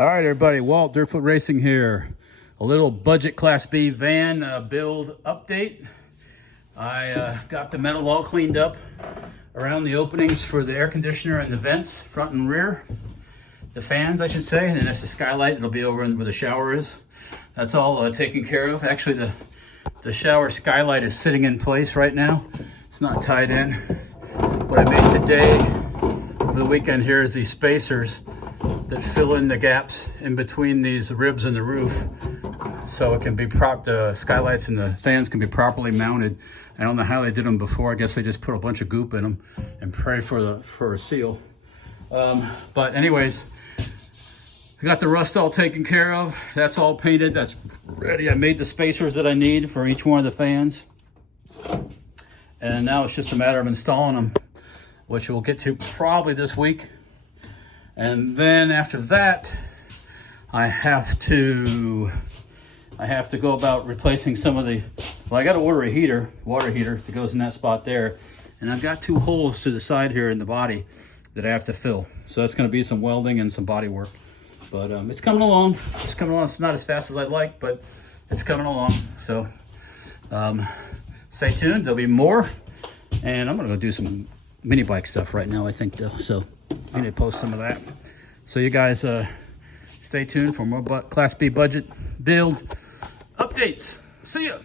All right, everybody, Walt, Dirtfoot Racing here. A little budget Class B van build update. I got the metal all cleaned up around the openings for the air conditioner and the vents, front and rear. The fans, I should say, and that's the skylight. It'll be over where the shower is. That's all taken care of. Actually, the shower skylight is sitting in place right now. It's not tied in. What I made today over the weekend here is these spacers that fill in the gaps in between these ribs in the roof, so it can be the skylights and the fans can be properly mounted. I don't know how they did them before. I guess they just put a bunch of goop in them and pray for a seal. But anyways, I got the rust all taken care of. That's all painted. That's ready. I made the spacers that I need for each one of the fans, and now it's just a matter of installing them, which we'll get to probably this week. And then after that, I have to go about replacing some of the, well, I got to order a water heater that goes in that spot there. And I've got 2 holes to the side here in the body that I have to fill. So that's going to be some welding and some body work. But it's coming along. It's coming along. It's not as fast as I'd like, but it's coming along. So stay tuned. There'll be more. And I'm going to go do some mini bike stuff right now, I think, though. So I need to post some of that. So you guys stay tuned for more Class B budget build updates. See ya.